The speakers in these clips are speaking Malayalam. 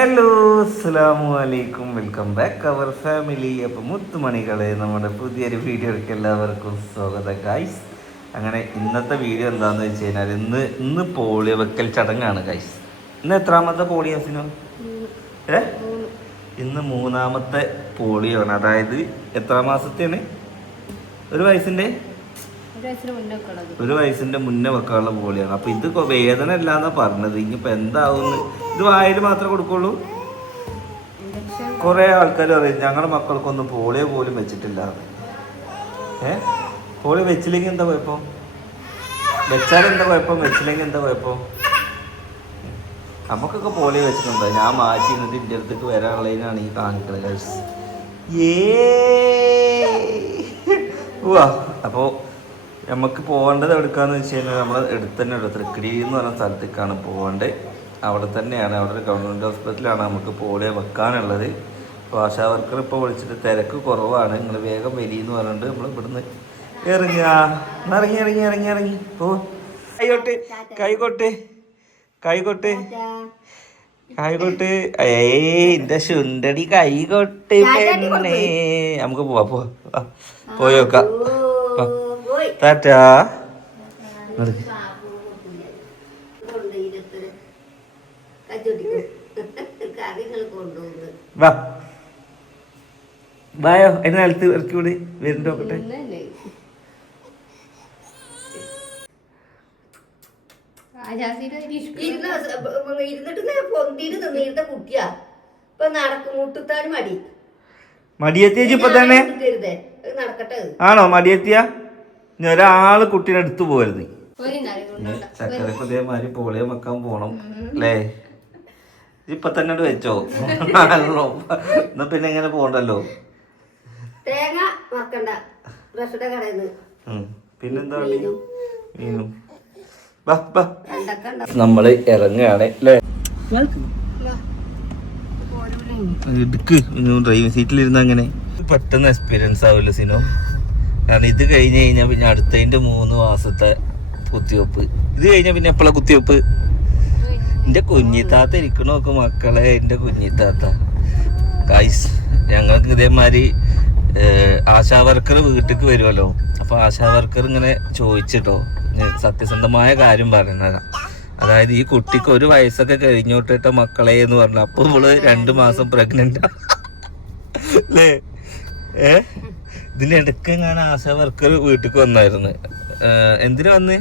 ഹലോ അസ്സാം വലൈക്കും വെൽക്കം ബാക്ക് അവർ ഫാമിലി അപ്പോൾ മുത്തുമണികളെ നമ്മുടെ പുതിയൊരു വീഡിയോയ്ക്ക് എല്ലാവർക്കും സ്വാഗതം ഗൈസ് അങ്ങനെ ഇന്നത്തെ വീഡിയോ എന്താണെന്ന് വെച്ച് കഴിഞ്ഞാൽ ഇന്ന് ഇന്ന് പോളിയോ വെക്കൽ ചടങ്ങാണ് ഗൈസ് ഇന്ന് എത്രാമത്തെ പോളിയോസിനോ ഏ? ഇന്ന് മൂന്നാമത്തെ പോളിയോ ആണ് അതായത് എത്ര മാസത്തെയാണ്? ഒരു വയസ്സിന്റെ ഒരു വയസ്സിന്റെ മുന്നേ വെക്കാനുള്ള പോളിയാണ്. അപ്പൊ ഇത് വേദന അല്ലാന്നാ പറഞ്ഞത്. ഇനിയിപ്പോൾ എന്താവുന്ന്? ഇത് വായിൽ മാത്രമേ കൊടുക്കുള്ളൂ. കുറെ ആൾക്കാർ പറയും ഞങ്ങളുടെ മക്കൾക്കൊന്നും പോളിയോ പോലും വെച്ചിട്ടില്ല. ഏ? പോളിയോ വെച്ചില്ലെങ്കിൽ എന്താ കുഴപ്പം? വെച്ചാൽ എന്താ കുഴപ്പം? വെച്ചില്ലെങ്കിൽ എന്താ കുഴപ്പം? നമുക്കൊക്കെ പോളിയോ വെച്ചിട്ടുണ്ടോ. ഞാൻ മാറ്റി നിന്നിട്ട് ഇന്റെ അടുത്തേക്ക് വരാനുള്ളതിനാണ് ഈ കാണിക്കുന്നത് അപ്പോ നമുക്ക് പോകേണ്ടത് എടുക്കാന്ന് വെച്ച് കഴിഞ്ഞാൽ നമ്മൾ എടുത്ത് തന്നെ എടുത്ത് തൃക്കടി എന്ന് പറഞ്ഞ സ്ഥലത്തേക്കാണ് പോകേണ്ടത്. അവിടെ തന്നെയാണ്. അവിടെ ഒരു ഗവൺമെന്റ് ഹോസ്പിറ്റലാണ് നമുക്ക് പോളിയോ വെക്കാനുള്ളത്. അപ്പോൾ ആശാ വർക്കർ ഇപ്പോൾ വിളിച്ചിട്ട് തിരക്ക് കുറവാണ്. നിങ്ങൾ വേഗം വരിയെന്ന് പറഞ്ഞിട്ട് നമ്മൾ ഇവിടുന്ന് ഇറങ്ങിയാ ഇറങ്ങി ഇറങ്ങി ഇറങ്ങി ഇറങ്ങി. പോ. കൈകൊട്ട് കൈകൊട്ട് കൈകൊട്ട് കൈകൊട്ട്. ഏ എന്റെ ശുണ്ടടി കൈകൊട്ട് പെണ്ണേ. നമുക്ക് പോവാ പോ വാ. പോയി നോക്കാം. വാ. ടാറ്റാ. നടക്ക്. വാ. വായോ അതിന് നിലത്ത് ഇറക്കി കൂടി വരുന്നുണ്ട് നോക്കട്ടെ. മടിയെത്തിയ ഇപ്പൊ തന്നെ. ആണോ? മടിയെത്തിയ? ഒരാൾ കുട്ടീനെ എടുത്തു പോകരുത്. ചക്കരക്ക് ഇതേമാതിരി പോളിയോ വെക്കാൻ പോണം. അല്ലേ? ഇപ്പൊ തന്നെ വെച്ചോ എന്നാ പിന്നെ ഇങ്ങനെ പോണ്ടല്ലോ. തേങ്ങ മറക്കണ്ട റഷയുടെ കടയിൽ നിന്ന്. പിന്നെന്താ? മീനും. നമ്മൾ ഇറങ്ങുകയാണ് അല്ലേ? ഇടുക്ക് ഡ്രൈവിംഗ് സീറ്റിലിരുന്ന് അങ്ങനെ. പെട്ടെന്ന് എക്സ്പീരിയൻസ് ആവില്ല സിനോ. കാരണം ഇത് കഴിഞ്ഞ് കഴിഞ്ഞാൽ പിന്നെ അടുത്തതിന്റെ മൂന്ന് മാസത്തെ കുത്തിവെപ്പ്. ഇത് കഴിഞ്ഞാൽ പിന്നെ എപ്പോഴാണ് കുത്തിവെപ്പ്? എന്റെ കുഞ്ഞിത്താത്ത ഇരിക്കണോക്ക് മക്കളെ എന്റെ കുഞ്ഞിത്താത്ത. ഗൈസ് ഞങ്ങൾക്ക് ഇതേമാതിരി ആശാ വർക്കർ വീട്ടിലേക്ക് വരുമല്ലോ അപ്പൊ ആശാ വർക്കർ ഇങ്ങനെ ചോദിച്ചിട്ടോ സത്യസന്ധമായ കാര്യം പറയുന്നതാണ് അതായത് ഈ കുട്ടിക്ക് ഒരു വയസ്സൊക്കെ കഴിഞ്ഞോട്ടിട്ട മക്കളെ എന്ന് പറഞ്ഞു അപ്പൊ ഇവൾ രണ്ടു മാസം പ്രഗ്നന്റ് അല്ലേ ഏ? ഇതിന്റെ ഇടയ്ക്ക് ഞാൻ ആശാ വർക്കർ വീട്ടിലേക്ക് വന്നായിരുന്നു. എന്തിനു വന്നേ?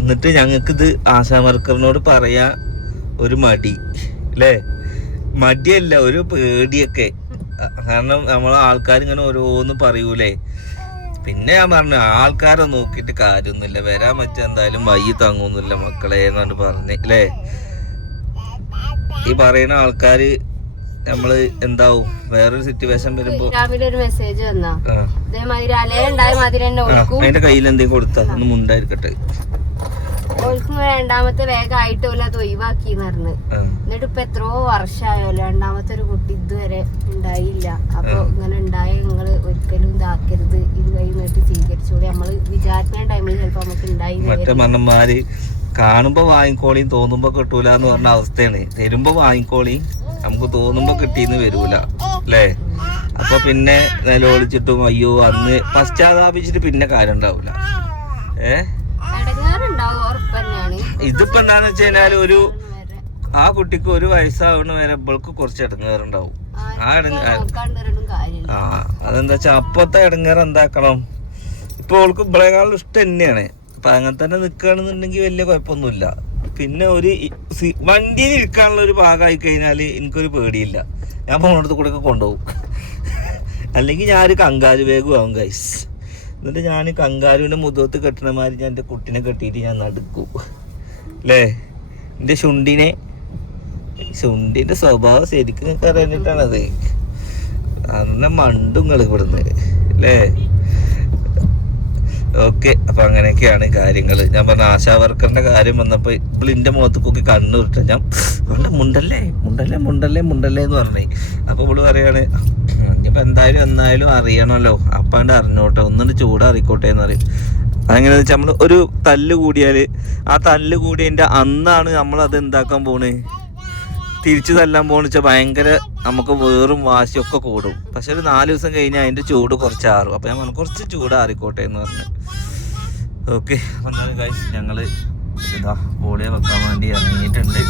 എന്നിട്ട് ഞങ്ങൾക്ക് ഇത് ആശാ വർക്കറിനോട് പറയാ ഒരു മടി അല്ലേ മടിയല്ല ഒരു പേടിയൊക്കെ. കാരണം നമ്മളെ ആൾക്കാർ ഇങ്ങനെ ഓരോന്ന് പറയൂലേ. പിന്നെ ഞാൻ പറഞ്ഞു ആൾക്കാരെ നോക്കിയിട്ട് കാര്യമൊന്നുമില്ല. വരാൻ പറ്റുക എന്തായാലും വൈകി തങ്ങൊന്നുമില്ല മക്കളെ എന്നാണ് പറഞ്ഞ് അല്ലേ ഈ പറയുന്ന ആൾക്കാര് നമ്മൾ എന്താവും? വേറൊരു സിറ്റുവേഷൻ വരുമ്പോ അതിന്റെ കയ്യിൽ എന്തെങ്കിലും കൊടുത്താ ഒന്ന് മുണ്ടായിരിക്കട്ടെ. ഓൾക്കും രണ്ടാമത്തെ വേഗം ആയിട്ടില്ല അത് ഒഴിവാക്കിന്ന് പറഞ്ഞു. എന്നിട്ട് ഇപ്പൊ എത്രയോ വർഷമായല്ലോ രണ്ടാമത്തെ ഒരു കുട്ടി ഇതുവരെ ഉണ്ടായില്ല. അപ്പൊ ഇങ്ങനെ ഉണ്ടായ നിങ്ങൾ ഒരിക്കലും ഇതാക്കരുത്. ഇത് കൈ നീട്ടി സ്വീകരിച്ചോളി നമ്മൾ വിചാരിക്കുന്ന ടൈമിൽ ചിലപ്പോ നമുക്ക് ഉണ്ടായി മറ്റേ മണ്ണന്മാര് കാണുമ്പോ വാങ്ങിക്കോളിയും തോന്നുമ്പോ കിട്ടൂല എന്ന് പറഞ്ഞ അവസ്ഥയാണ്. തരുമ്പോ വാങ്ങിക്കോളി. നമുക്ക് തോന്നുമ്പോ കിട്ടിയെന്ന് വരൂല. അല്ലേ അപ്പൊ പിന്നെ നിലവിളിച്ചിട്ടും അയ്യോ അന്ന് പശ്ചാത്താപിച്ചിട്ട് പിന്നെ കാര്യം ഉണ്ടാവൂല. ഏ? ഇടങ്ങാറുണ്ടാവും ഉറപ്പന്നെയാണ് ഇതിപ്പോ എന്താന്ന് വെച്ച് കഴിഞ്ഞാൽ ഒരു ആ കുട്ടിക്ക് ഒരു വയസ്സാവണ വരെ ഇവൾക്ക് കുറച്ച് ഇടങ്ങേറുണ്ടാവും. ആ ഇടങ്ങ ആ അതെന്താ വെച്ചാ അപ്പത്തെ ഇടങ്ങേറ് എന്താക്കണം? ഇപ്പൊ അവൾക്ക് ഇവളെക്കാളും ഇഷ്ടം തന്നെയാണ്. അപ്പൊ അങ്ങനെ തന്നെ നിക്കുകയാണെന്നുണ്ടെങ്കിൽ വലിയ കുഴപ്പമൊന്നുമില്ല. പിന്നെ ഒരു വണ്ടിയിൽ ഇരിക്കാനുള്ള ഒരു ഭാഗമായി കഴിഞ്ഞാൽ എനിക്കൊരു പേടിയില്ല. ഞാൻ പോണടുത്ത് കൂടെ ഒക്കെ കൊണ്ടുപോകും. അല്ലെങ്കിൽ ഞാൻ ഒരു കങ്കാരു വേഗം ആവും കൈസ് എന്നിട്ട് ഞാൻ കങ്കാരുവിന്റെ മുഖത്ത് കെട്ടണമാതിരി ഞാൻ എന്റെ കുട്ടിനെ കെട്ടിയിട്ട് ഞാൻ നടക്കും. അല്ലേ എന്റെ ശുണ്ടിനെ. ശുണ്ടിന്റെ സ്വഭാവം ശരിക്കും നിങ്ങൾക്ക് അറിയാനിട്ടാണത് അന്ന മണ്ടുങ്ങൾ ഇവിടുന്ന് അല്ലേ ഓക്കെ അപ്പൊ അങ്ങനെയൊക്കെയാണ് കാര്യങ്ങൾ ഞാൻ പറഞ്ഞ ആശാ വർക്കറിന്റെ കാര്യം വന്നപ്പോ എന്റെ മുഖത്തേക്കൊക്കെ കണ്ണു വിട്ട ഞാൻ വേണ്ട മുണ്ടല്ലേ? മുണ്ടല്ലേ മുണ്ടല്ലേ മുണ്ടല്ലേ എന്ന് പറഞ്ഞേ. അപ്പോൾ ഇവൾ പറയാണ് ഇനിയിപ്പോ എന്തായാലും എന്നായാലും അറിയണമല്ലോ അപ്പാണ്ട് അറിഞ്ഞോട്ടെ. ഒന്നിട്ട് ചൂടാറിക്കോട്ടെ എന്ന് പറയും. അതെങ്ങനെയാന്ന് വെച്ചാൽ നമ്മൾ ഒരു തല്ല് കൂടിയാൽ ആ തല്ല് കൂടിയതിന്റെ അന്നാണ് നമ്മൾ അത് എന്താക്കാൻ പോണേ? തിരിച്ചു തല്ലാൻ പോണെച്ചാൽ ഭയങ്കര നമുക്ക് വേറും വാശിയൊക്കെ കൂടും. പക്ഷെ ഒരു നാല് ദിവസം കഴിഞ്ഞാൽ അതിന്റെ ചൂട് കുറച്ച് ആറും അപ്പം ഞാൻ കുറച്ച് ചൂട് ആറിക്കോട്ടെ എന്ന് പറഞ്ഞു. ഓക്കെ അപ്പം എന്തായാലും ഗൈസ് ഞങ്ങൾ ഇതാ ബോളിയെ വെക്കാൻ വേണ്ടി ഇറങ്ങിയിട്ടുണ്ട്.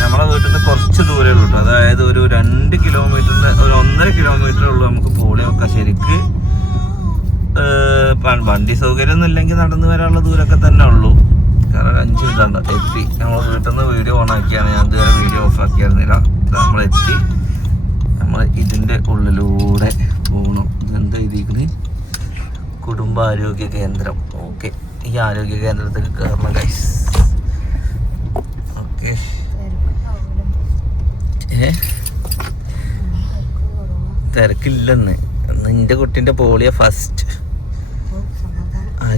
നമ്മളെ വീട്ടിൽ നിന്ന് കുറച്ച് ദൂരമേ ഉള്ളൂ. അതായത് ഒരു രണ്ട് കിലോമീറ്ററിന്റെ ഒരു ഒന്നര കിലോമീറ്ററേ ഉള്ളൂ നമുക്ക് പോളിയോ ഒക്കെ ശരിക്ക്. വണ്ടി സൗകര്യം ഒന്നും ഇല്ലെങ്കിൽ നടന്നു വരാനുള്ള ദൂരമൊക്കെ തന്നെ ഉള്ളൂ. കാരണം അഞ്ച് മിനിറ്റ് എത്തി. നമ്മൾ വീട്ടിൽ നിന്ന് വീഡിയോ ഓൺ ആക്കിയാണ്. ഞാൻ ഇതുവരെ വീഡിയോ ഓഫ് ആക്കിയായിരുന്നില്ല നമ്മൾ എത്തി. നമ്മൾ ഇതിന്റെ ഉള്ളിലൂടെ പോകണം ഇതെന്താ എഴുതിയിരിക്കുന്നത് കുടുംബാരോഗ്യ കേന്ദ്രം. ഓക്കെ ഈ ആരോഗ്യ കേന്ദ്രത്തിൽ കയറണം ഗൈസ് ഓക്കെ ഏ? തിരക്കില്ലെന്ന്. നിന്റെ കുട്ടിന്റെ പോളിയ ഫസ്റ്റ്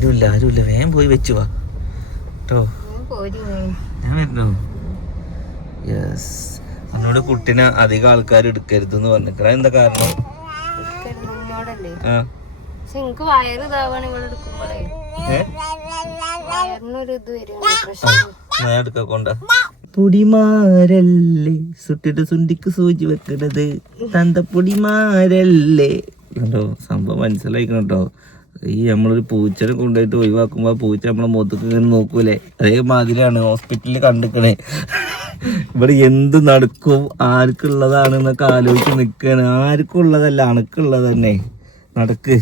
ആരുമില്ല ആരുമില്ല വേഗം പോയി വെച്ചു വാ. കേട്ടോ ഞാൻ വരുന്നു. യെസ് എന്നോട് കുട്ടിനെ അധികം ആൾക്കാർ എടുക്കരുത് എന്ന് പറഞ്ഞിട്ട് എന്താ കാരണം എനിക്ക് വയറ് ഇതാവാണ് ഇവിടെ എടുക്കുമ്പോഴേ വയറിനൊരു ഇത് വരും പൊടിമാരല്ലേ സുട്ടിട്ട് സുണ്ടിക്ക് സൂചി വെക്കണത്. തന്ത പൊടിമാരല്ലേ കണ്ടോ? സംഭവം മനസ്സിലായിക്കണോ ഈ നമ്മളൊരു പൂച്ചനെ കൊണ്ടുപോയിട്ട് ഒഴിവാക്കുമ്പോ ആ പൂച്ച നമ്മളെ മുഖത്തേക്ക് ഇങ്ങനെ നോക്കൂലേ? അതേമാതിരിയാണ് ഹോസ്പിറ്റലിൽ കണ്ടിക്കണേ. ഇവിടെ എന്ത് നടക്കും? ആർക്കുള്ളതാണ് എന്നൊക്കെ ആലോചിച്ച് നിൽക്കുകയാണ് ആർക്കും ഉള്ളതല്ല അണക്കുള്ളത് തന്നെ. നടക്ക്.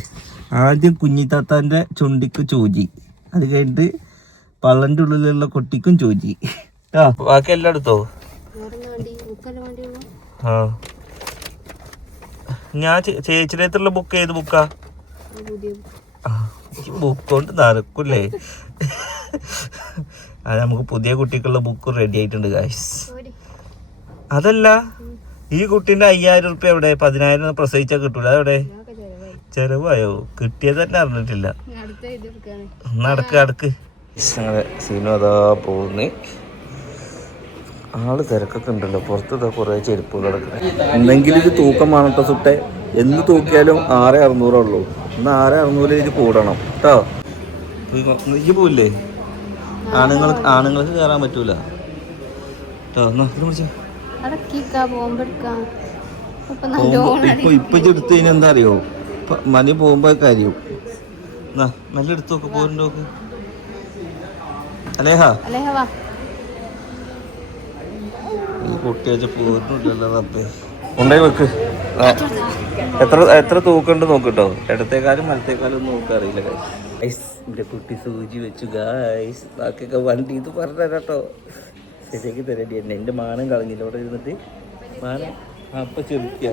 ആദ്യം കുഞ്ഞിത്താത്താന്റെ ചുണ്ടിക്ക് ചോജി അത് കഴിഞ്ഞിട്ട് പള്ളന്റെ ഉള്ളിലുള്ള കുട്ടിക്കും ചോജി ആ ബാക്കി എല്ലാം എടുത്തോ? ആ. ഞാൻ ചേച്ചിയുടെ അടുത്തുള്ള ബുക്ക് ഏത് ബുക്കാ പുതിയ ബുക്ക് കൊണ്ട് നടക്കൂലേ അത് നമുക്ക് പുതിയ കുട്ടിക്കുള്ള ബുക്ക് റെഡി ആയിട്ടുണ്ട് ഗായ്സ് അതല്ല ഈ കുട്ടീന്റെ അയ്യായിരം റുപ്യ എവിടെ? പതിനായിരം പ്രസവിച്ചാൽ കിട്ടൂല. അതെവിടെ? ചെലവായി. കിട്ടിയത് തന്നെ അറിഞ്ഞിട്ടില്ല. ഞാൻ അടുത്ത ഇത് നടക്ക് നടക്ക്. ഞങ്ങളെ സീനു അതാ പോകുന്നു. ആൾ തിരക്കൊക്കെ ഉണ്ടല്ലോ. പുറത്ത് കുറെ ചെരുപ്പുകൾ കിടക്കുന്നത് എന്തെങ്കിലും ഇത് തൂക്കം വേണട്ടോ സുട്ടെ. എന്ന് തൂക്കിയാലും ആറ് അറുന്നൂറേ ഉള്ളൂ. ഇന്ന് ആറ് അറുന്നൂറ് ഇത് കൂടണം. കേട്ടോ? നീ പോവില്ലേ? ആണുങ്ങൾ ആണുങ്ങൾക്ക് കയറാൻ പറ്റൂല. കേട്ടോ ഇപ്പൊ ഇപ്പൊ എടുത്തു കഴിഞ്ഞാൽ എന്താ അറിയോ? മണി പോകുമ്പോ കാര്യം എന്നാ മെല്ലെ എടുത്തു നോക്ക് പോരുണ്ടോക്ക് അലേഹ. അലേഹ വാ. വെച്ച പോരുന്നില്ലല്ലോ റബ്ബേ കൊണ്ടുപോയി വെക്ക്. എത്ര എത്ര തൂക്കണ്ട് നോക്കിട്ടോ? ഇടത്തേക്കാലും വലത്തേക്കാളും ഒന്നും നോക്കാൻ അറിയില്ല ഗൈസ് ഇവിടെ കുട്ടി സൂചി വെച്ചു ഗായ്സ് ബാക്കിയൊക്കെ വണ്ടി ഇത് പറഞ്ഞു തരാട്ടോ ശരിയാക്കി തരേണ്ടി എന്നെ എന്റെ മാനം കളഞ്ഞില്ല. അവിടെ ഇരുന്നിട്ട് മാനം? അപ്പം ചെറുക്കിയ.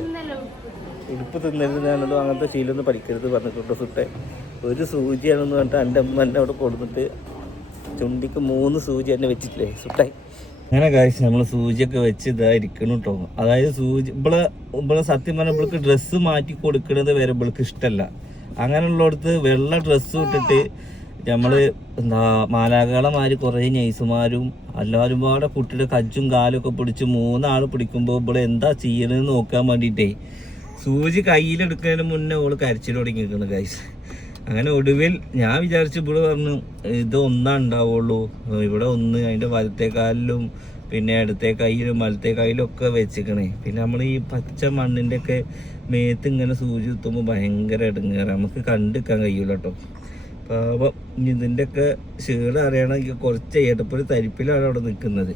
ഉടുപ്പ് തിന്നരുത് ഞാനോട് അങ്ങനത്തെ ശീലമൊന്നും പഠിക്കരുത് പറഞ്ഞിട്ടുണ്ടോ സുട്ടെ. ഒരു സൂചിയാണെന്ന് പറഞ്ഞിട്ട് എന്റെ അമ്മ എന്നെ അവിടെ കൊടുത്തിട്ട് ചുണ്ടിക്ക് മൂന്ന് സൂചി എന്നെ വെച്ചിട്ടില്ലേ സുട്ടായി. അങ്ങനെ കാശ് നമ്മൾ സൂചിയൊക്കെ വെച്ച് ഇതായിരിക്കണം കേട്ടോ അതായത് സൂചി ഇവിടെ ഇവിടെ സത്യം പറഞ്ഞാൽ ഇവൾക്ക് ഡ്രസ്സ് മാറ്റി കൊടുക്കുന്നത് വരെ ഇവൾക്ക് ഇഷ്ടമല്ല അങ്ങനെയുള്ളടത്ത് വെള്ള ഡ്രസ്സ് ഇട്ടിട്ട് നമ്മൾ എന്താ മാലാകളമാര് കുറേ നഴ്സുമാരും എല്ലാവരും പാടെ കുട്ടിയുടെ കജ്ജും കാലും ഒക്കെ പിടിച്ച് മൂന്നാൾ പിടിക്കുമ്പോൾ ഇവിടെ എന്താ ചെയ്യണമെന്ന് നോക്കാൻ വേണ്ടിയിട്ടേ സൂചി കയ്യിലെടുക്കുന്നതിന് മുന്നേ ഓൾ കരച്ചിൽ തുടങ്ങിയിരിക്കുന്നു ഗൈസ് അങ്ങനെ ഒടുവിൽ ഞാൻ വിചാരിച്ചു ഇവിടെ പറഞ്ഞു ഇത് ഒന്നാ ഉണ്ടാവുള്ളൂ. ഇവിടെ ഒന്ന് അതിന്റെ വലത്തെ കാലിലും പിന്നെ ഇടത്തെ കയ്യിലും വലത്തെ കയ്യിലും ഒക്കെ വെച്ചിക്കണേ. പിന്നെ നമ്മൾ ഈ പച്ച മണ്ണിന്റെ ഒക്കെ മേത്ത് ഇങ്ങനെ സൂചി കുത്തുമ്പോൾ ഭയങ്കര ഇടങ്ങേറ. നമുക്ക് കണ്ടിക്കാൻ കഴിയൂല കേട്ടോ ഇതിന്റെയൊക്കെ ഇതിന്റെ ഒക്കെ ഷീള അറിയണമെങ്കിൽ കുറച്ച് ഏട്ടപ്പൊരു തരിപ്പിലാണ് അവിടെ നിൽക്കുന്നത്.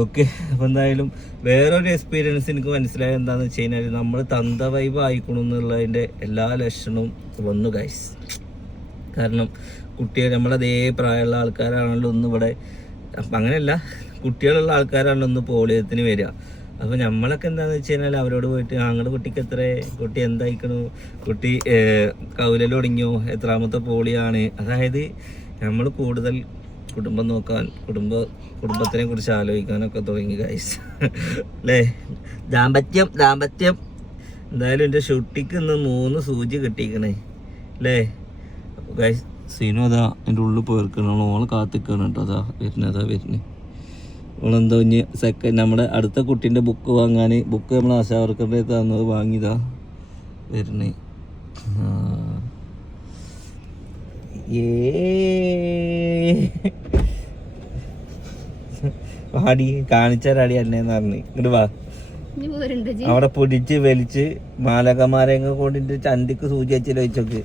ഓക്കെ അപ്പോൾ എന്തായാലും വേറൊരു എക്സ്പീരിയൻസ് എനിക്ക് മനസ്സിലായത് എന്താണെന്ന് വെച്ച് കഴിഞ്ഞാൽ നമ്മൾ തന്ത വൈബ് ആയിക്കണം എന്നുള്ളതിന്റെ എല്ലാ ലക്ഷണവും വന്നു ഗൈസ് കാരണം കുട്ടികൾ നമ്മളതേ പ്രായമുള്ള ആൾക്കാരാണല്ലോ ഒന്ന് ഇവിടെ. അപ്പം അങ്ങനെയല്ല കുട്ടികളുള്ള ആൾക്കാരാണല്ലോ ഒന്ന് പോളിയത്തിന് വരിക. അപ്പോൾ നമ്മളൊക്കെ എന്താണെന്ന് വെച്ച് കഴിഞ്ഞാൽ അവരോട് പോയിട്ട് ഞങ്ങളുടെ കുട്ടിക്ക് എത്ര? കുട്ടി എന്തായിക്കണു? കുട്ടി കൗലലൊടിഞ്ഞു എത്രാമത്തെ പോളിയാണ്? അതായത് നമ്മൾ കൂടുതൽ കുടുംബം നോക്കാൻ കുടുംബ കുടുംബത്തിനെ കുറിച്ച് ആലോചിക്കാനൊക്കെ തുടങ്ങി ഗൈസ് അല്ലേ ദാമ്പത്യം ദാമ്പത്യം. എന്തായാലും എന്റെ ഷുട്ടിക്ക് ഇന്ന് മൂന്ന് സൂചി കിട്ടിക്കണേ അല്ലേ ഗൈസ് സീനു അതാ എന്റെ ഉള്ളിൽ പോയിരിക്കണം. ഓൾ കാത്തിക്കണം കേട്ടോ. അതാ വരുന്നത് അതാ വരുന്നത് ഓളെന്തോ ഇനി സെക്കൻഡ് നമ്മുടെ അടുത്ത കുട്ടീന്റെ ബുക്ക് വാങ്ങാൻ ബുക്ക് നമ്മൾ ആശാവർക്കറിന്റെ തന്നത് വാങ്ങിയതാ വരുന്നേ. ഏ. വാടി കാണിച്ചാടി അല്ലേന്ന് പറഞ്ഞു. ഇങ്ങോട്ട് വാ. അവിടെ പൊടിച്ച് വലിച്ച് മാലകമാരെ കൊണ്ടിട്ട് ചന്തിക്ക് സൂചി വെച്ചിട്ട് വെച്ചോക്ക്.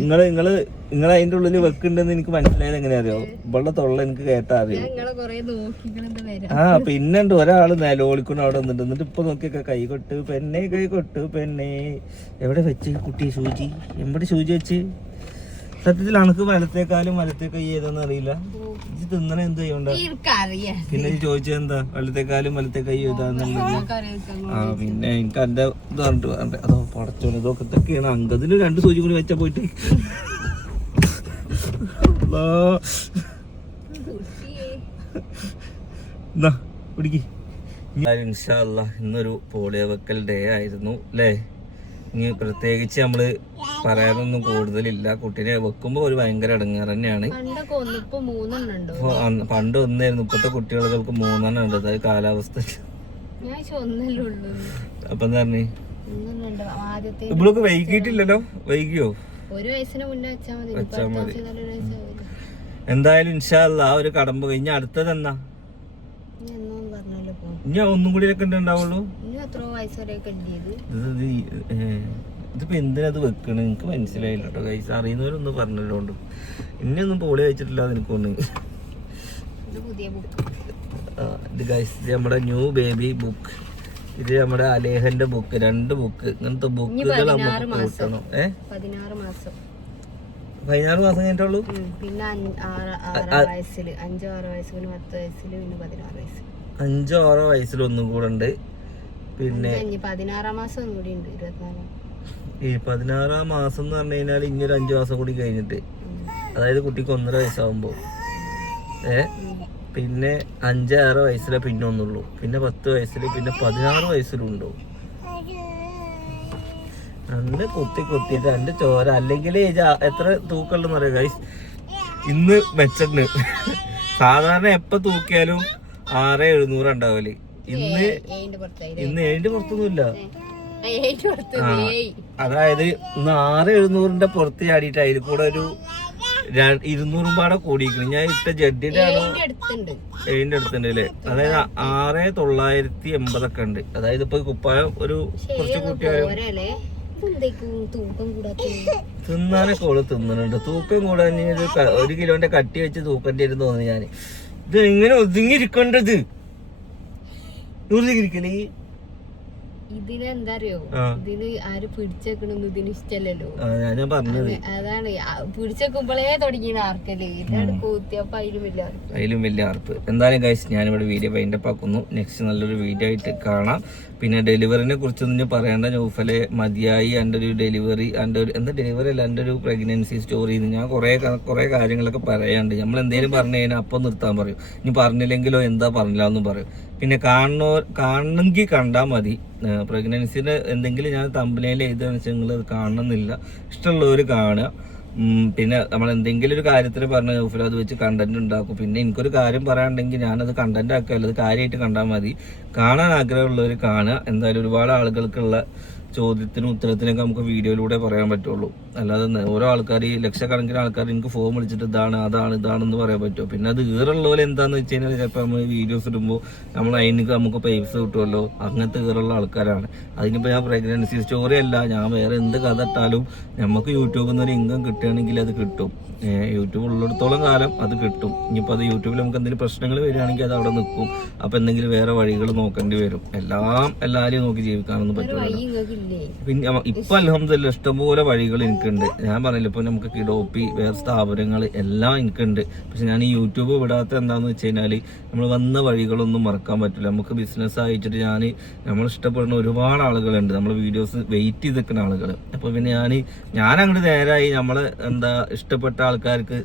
നിങ്ങൾ നിങ്ങൾ നിങ്ങൾ അതിന്റെ ഉള്ളിൽ വെക്കുന്നുണ്ടെന്ന് എനിക്ക് മനസ്സിലായത് എങ്ങനെ അറിയോ ഇവിടെ തൊള്ള എനിക്ക് കേട്ടാ അറിയോ ആ പിന്നെ ഉണ്ട് ഒരാൾ നിലവിളിക്കൊണ്ട് അവിടെ നിന്നിട്ട്. എന്നിട്ട് ഇപ്പൊ നോക്കിയൊക്കെ കൈ കൊട്ട് പെണ്ണെ കൈ കൊട്ട് പെണ്ണെ. എവിടെ വെച്ച് കുട്ടി സൂചി? എവിടെ സൂചി വെച്ച്? സത്യത്തിൽ അണക്ക് വലത്തേക്കാലും വലത്തേക്ക് കൈ ഏതാന്ന് അറിയില്ല. ഇത് തിന്നണ എന്ത് ചെയ്യണ്ട പിന്നെ ചോദിച്ചത് എന്താ? വലത്തേക്കാലും വലത്തേ കൈ ഏതാന്നുള്ളത് ആ പിന്നെ എനിക്ക് എന്റെ ഇത് പറഞ്ഞിട്ട് വേണ്ട. അതോ പടച്ചോനെ ഇതൊക്കെ ഇതൊക്കെയാണ്. അങ്കതിന് രണ്ട് സൂചി കൂടി വെച്ചാ പോയിട്ട്. അല്ലാ. എന്നാ പിടിക്ക് ഇൻഷാല്ല ഇന്നൊരു പോളിയോ വെക്കൽ ഡേ ആയിരുന്നു അല്ലേ ഇനി പ്രത്യേകിച്ച് നമ്മൾ പറയാനൊന്നും കൂടുതലില്ല. കുട്ടീനെ വെക്കുമ്പോ ഒരു ഭയങ്കര ഇടങ്ങാറ് തന്നെയാണ്. പണ്ട് ഒന്നായിരുന്നു. ഇപ്പത്തെ കുട്ടികൾക്ക് മൂന്നെണ്ണം ഉണ്ട്. അതായത് കാലാവസ്ഥ. അപ്പൊ എന്താ പറഞ്ഞു? ഇവളൊക്കെ വൈകിട്ടില്ലല്ലോ? വൈകിയോ? മതി. വെച്ചാ. എന്തായാലും ഇൻഷാല്ല ആ ഒരു കടമ്പ കഴിഞ്ഞ അടുത്തത് എന്നാ? ഇനി ഒന്നും കൂടി ഒക്കെ ഉണ്ടാവുള്ളൂ? ഇനി എന്തിനത് വെക്കണ്? എനിക്ക് മനസ്സിലായില്ല കേട്ടോ കൈസ് അറിയുന്നവരൊന്നും പറഞ്ഞല്ലോണ്ട് ഇനിയൊന്നും പോളി വെച്ചിട്ടില്ല എനിക്ക് ഇത് ഗൈസ് ഇത് നമ്മുടെ ന്യൂ ബേബി ബുക്ക് ഇത് നമ്മുടെ അലേഹന്റെ ബുക്ക് രണ്ട് ബുക്ക് ഇങ്ങനത്തെ ബുക്കുകൾ നമുക്ക് കൂട്ടണം. ഏ? പതിനാറ് മാസം. പതിനാറ് മാസം കഴിഞ്ഞിട്ടുള്ളൂ? പിന്നെ അഞ്ച്- ആറ് ആറാം വയസ്സിൽ. അഞ്ചോ ആറോ വയസ്സ് പിന്നെ പത്ത് വയസ്സിൽ പിന്നെ പതിനാറ് വയസ്സ് അഞ്ചോ ആറോ വയസ്സിലൊന്നും കൂടെ ഉണ്ട്. പിന്നെ പതിനാറാം മാസം ഒന്നും കൂടി ഉണ്ട്. ഇരുപത്തിനാലാം. ഈ പതിനാറാം മാസം എന്ന് പറഞ്ഞു കഴിഞ്ഞാൽ ഇനി ഒരു അഞ്ചു മാസം കൂടി കഴിഞ്ഞിട്ട്. അതായത് കുട്ടിക്ക് ഒന്നര വയസ്സാകുമ്പോൾ ഏ? പിന്നെ അഞ്ചാറ് വയസ്സിലെ പിന്നെ ഒന്നുള്ളൂ. പിന്നെ പത്ത് വയസ്സിൽ പിന്നെ പതിനാറ് വയസ്സിലും ഉണ്ടോ? അന്ന് കുത്തി കുത്തിയിട്ട് എന്റെ ചോര. അല്ലെങ്കിൽ എത്ര തൂക്കമുണ്ടെന്ന് പറയാം ഗൈസ് ഇന്ന് വെച്ചിട്ടുണ്ട് സാധാരണ എപ്പ തൂക്കിയാലും ആറ് എഴുന്നൂറ് ഉണ്ടാവൽ. ഇന്ന് ഇന്ന് ഏഴിന്റെ പുറത്തൊന്നുമില്ല. അതായത് ഇന്ന് ആറ് എഴുന്നൂറിന്റെ പുറത്ത് ചാടിയിട്ട് അതിൽ കൂടെ ഒരു ഇരുന്നൂറും പാടെ കൂടിയിരിക്കണം ഞാൻ ഇട്ട ജഡിന്റെ ആണോ ഏഴിന്റെ അടുത്തുണ്ട്. അല്ലേ? അതായത് ആറ് തൊള്ളായിരത്തി എൺപതൊക്കെ ഉണ്ട്. അതായത് ഇപ്പൊ കുപ്പായം ഒരു കുറച്ച് കുട്ടിയായ തിന്നാനൊക്കെ ഓൾ തിന്നുന്നുണ്ട് തൂക്കം കൂടാൻ ഒരു ഒരു കിലോന്റെ കട്ടി വെച്ച് തൂക്കേണ്ടി വരും തോന്നുന്നു ഞാൻ ഇത് എങ്ങനെ ഒതുങ്ങിയിരിക്കേണ്ടത്? ഒതുങ്ങിയിരിക്കണേ ആ. ഇതിന് ആര് പിടിച്ചേക്കണെന്ന് ഇതിന് ഇഷ്ടല്ലല്ലോ. ഞാൻ പറഞ്ഞത്. അതാണ്. പിടിച്ചേക്കുമ്പോഴേ തുടങ്ങിയ ആർക്കല്ലേ? ഇതാണ് കൂത്തിയപ്പോ അതിലും വലിയ അതിലും വലിയ ആർപ്പ്. എന്തായാലും കഴിച്ച് ഞാനിവിടെ വീഡിയോ വൈൻഡപ്പ് ആക്കുന്നു. നെക്സ്റ്റ് നല്ലൊരു വീഡിയോ ആയിട്ട് കാണാം. പിന്നെ ഡെലിവറിനെ കുറിച്ചൊന്നും ഞാൻ പറയേണ്ട. നൗഫലെ മതിയായി. എന്റെ ഒരു ഡെലിവറി എന്റെ ഒരു എന്താ ഡെലിവറി അല്ല എന്റെ ഒരു പ്രഗ്നൻസി സ്റ്റോറി ഞാൻ കുറേ കുറേ കാര്യങ്ങളൊക്കെ പറയാണ്ട്. നമ്മൾ എന്തെങ്കിലും പറഞ്ഞു കഴിഞ്ഞാൽ അപ്പം നിർത്താൻ പറയും. ഇനി പറഞ്ഞില്ലെങ്കിലോ എന്താ പറഞ്ഞില്ല എന്നും പറയും. പിന്നെ കാണണോ കാണണമെങ്കിൽ കണ്ടാൽ മതി. പ്രഗ്നൻസിന്റെ എന്തെങ്കിലും ഞാൻ തമ്പനയിൽ എഴുതുകയെന്ന് വെച്ചാൽ നിങ്ങൾ അത് കാണണമെന്നില്ല. ഇഷ്ടമുള്ളവർ കാണുക. പിന്നെ നമ്മൾ എന്തെങ്കിലും ഒരു കാര്യത്തിൽ പറഞ്ഞ നൗഫൽ അത് വെച്ച് കണ്ടന്റ് ഉണ്ടാക്കും. പിന്നെ എനിക്കൊരു കാര്യം പറയാനുണ്ടെങ്കിൽ ഞാനത് കണ്ടന്റ് ആക്കുകയല്ല അത് കാര്യമായിട്ട് കണ്ടാൽ മതി. കാണാൻ ആഗ്രഹമുള്ളവർ കാണുക. എന്തായാലും ഒരുപാട് ആളുകൾക്കുള്ള ചോദ്യത്തിനും ഉത്തരത്തിനൊക്കെ നമുക്ക് വീഡിയോയിലൂടെ പറയാൻ പറ്റുള്ളൂ. അല്ലാതെ ഓരോ ആൾക്കാർ ഈ ലക്ഷക്കണക്കിന് ആൾക്കാർ എനിക്ക് ഫോം വിളിച്ചിട്ട് ഇതാണ് അതാണ് ഇതാണെന്ന് പറയാൻ പറ്റുമോ പിന്നെ അത് ഈറുള്ള പോലെ എന്താന്ന് വെച്ച് കഴിഞ്ഞാൽ ചിലപ്പോൾ നമ്മൾ വീഡിയോസ് ഇടുമ്പോൾ നമ്മൾ അതിന് നമുക്ക് പൈസ കിട്ടുമല്ലോ അങ്ങനത്തെ ഈറുള്ള ആൾക്കാരാണ്. അതിനിപ്പോൾ ഞാൻ പ്രഗ്നൻസി സ്റ്റോറി അല്ല ഞാൻ വേറെ എന്ത് കഥ ഇട്ടാലും നമുക്ക് യൂട്യൂബിൽ നിന്ന് ഒരു ഇൻകം കിട്ടുകയാണെങ്കിൽ അത് കിട്ടും. യൂട്യൂബ് ഉള്ളിടത്തോളം കാലം അത് കിട്ടും. ഇനിയിപ്പോൾ അത് യൂട്യൂബിൽ നമുക്ക് എന്തെങ്കിലും പ്രശ്നങ്ങൾ വരികയാണെങ്കിൽ അത് അവിടെ നിൽക്കും. അപ്പോൾ എന്തെങ്കിലും വേറെ വഴികൾ നോക്കേണ്ടി വരും. എല്ലാം എല്ലാവരെയും നോക്കി ജീവിക്കാനൊന്നും പറ്റില്ല പിന്നെ ഇപ്പം അലഹമ്മദില്ല ഇഷ്ടംപോലെ വഴികൾ എനിക്കുണ്ട്. ഞാൻ പറഞ്ഞില്ല ഇപ്പൊ നമുക്ക് കിഡോപ്പി വേറെ സ്ഥാപനങ്ങൾ എല്ലാം എനിക്കുണ്ട്. പക്ഷെ ഞാൻ ഈ യൂട്യൂബ് വിടാത്ത എന്താന്ന് വെച്ച് കഴിഞ്ഞാൽ നമ്മൾ വന്ന വഴികളൊന്നും മറക്കാൻ പറ്റില്ല. നമുക്ക് ബിസിനസ് ആയിട്ട് ഞാൻ നമ്മൾ ഇഷ്ടപ്പെടുന്ന ഒരുപാട് ആളുകളുണ്ട്. നമ്മൾ വീഡിയോസ് വെയിറ്റ് ചെയ്ത് നിൽക്കുന്ന ആളുകൾ അപ്പോൾ പിന്നെ ഞാൻ ഞാൻ അങ്ങോട്ട് നേരായി നമ്മൾ എന്താ ഇഷ്ടപ്പെട്ട ആൾക്കാർക്ക്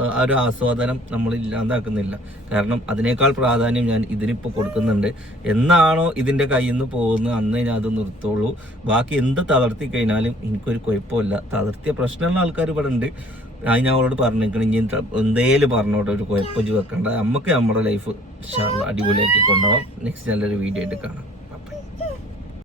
ആ ഒരു ആസ്വാദനം നമ്മൾ ഇല്ലാതാക്കുന്നില്ല. കാരണം അതിനേക്കാൾ പ്രാധാന്യം ഞാൻ ഇതിനിപ്പോൾ കൊടുക്കുന്നുണ്ട്. എന്നാണോ ഇതിന്റെ കയ്യിൽ നിന്ന് പോകുന്നത് അന്നേ ഞാൻ അത് നിർത്തുള്ളൂ. ബാക്കി എന്ത് തളർത്തി കഴിഞ്ഞാലും എനിക്കൊരു കുഴപ്പമില്ല. തളർത്തിയ പ്രശ്നമുള്ള ആൾക്കാർ ഇവിടെ ഉണ്ട്. അത് ഞാൻ അവളോട് പറഞ്ഞേക്കണം ഇനി എന്തേലും പറഞ്ഞോട്ടെ ഒരു കുഴപ്പം വെക്കണ്ട. നമുക്ക് നമ്മുടെ ലൈഫ് അടിപൊളിയാക്കി കൊണ്ടുപോകാം നെക്സ്റ്റ് നല്ലൊരു വീഡിയോ ആയിട്ട് കാണാം.